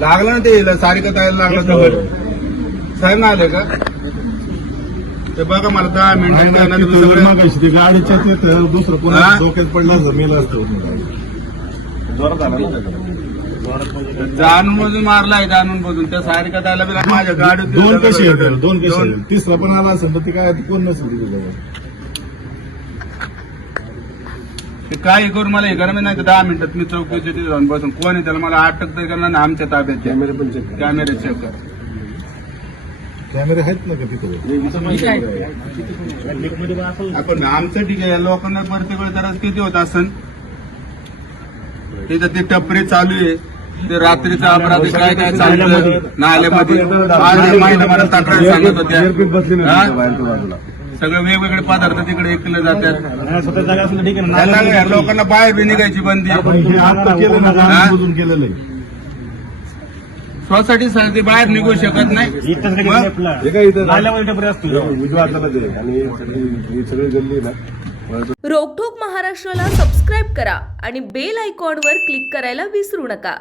लागलं ना ते सारिका ताईला लागलं साहेब ना आले का ते बघा मला 10 मिनिटं ते गाडीच्या दुसरं कोणा डोक्यात पडला जमेला असतो जाणून मधून मारलाय जाणून मधून त्या सारिका ताईला बी माझ्या गाडीत दोन कशी दोन कशी तिसरं पण आला असेल तर ते काय कोण नसेल ते काही करून मला हे करा नाही तर 10 मिनिटात मी चौकीच्या तिथे जाऊन बसून कोण आहे त्याला मला अटक तरी करणार ना आमच्या ताब्यात कॅमेरे चेक कर कॅमेरे आहेत ना का तिथे आपण आमचं ठीक आहे लोकांना प्रत्येक वेळ तर किती होत असन तिथं ते टपरी चालू आहे ते रात्रीचा अपराध काय काय चालू नाल्यामध्ये महिना मला तक्रार सांगत होत्या सगळे वेगवेगळे पदार्थ तिकडे ऐकले जातात लोकांना बाहेर बी निघायची बंदी केलेलं आहे सोसायटी साठी बाहेर निघू शकत नाही रोकठोक महाराष्ट्राला सबस्क्राईब करा आणि बेल आयकॉनवर क्लिक करायला विसरू नका.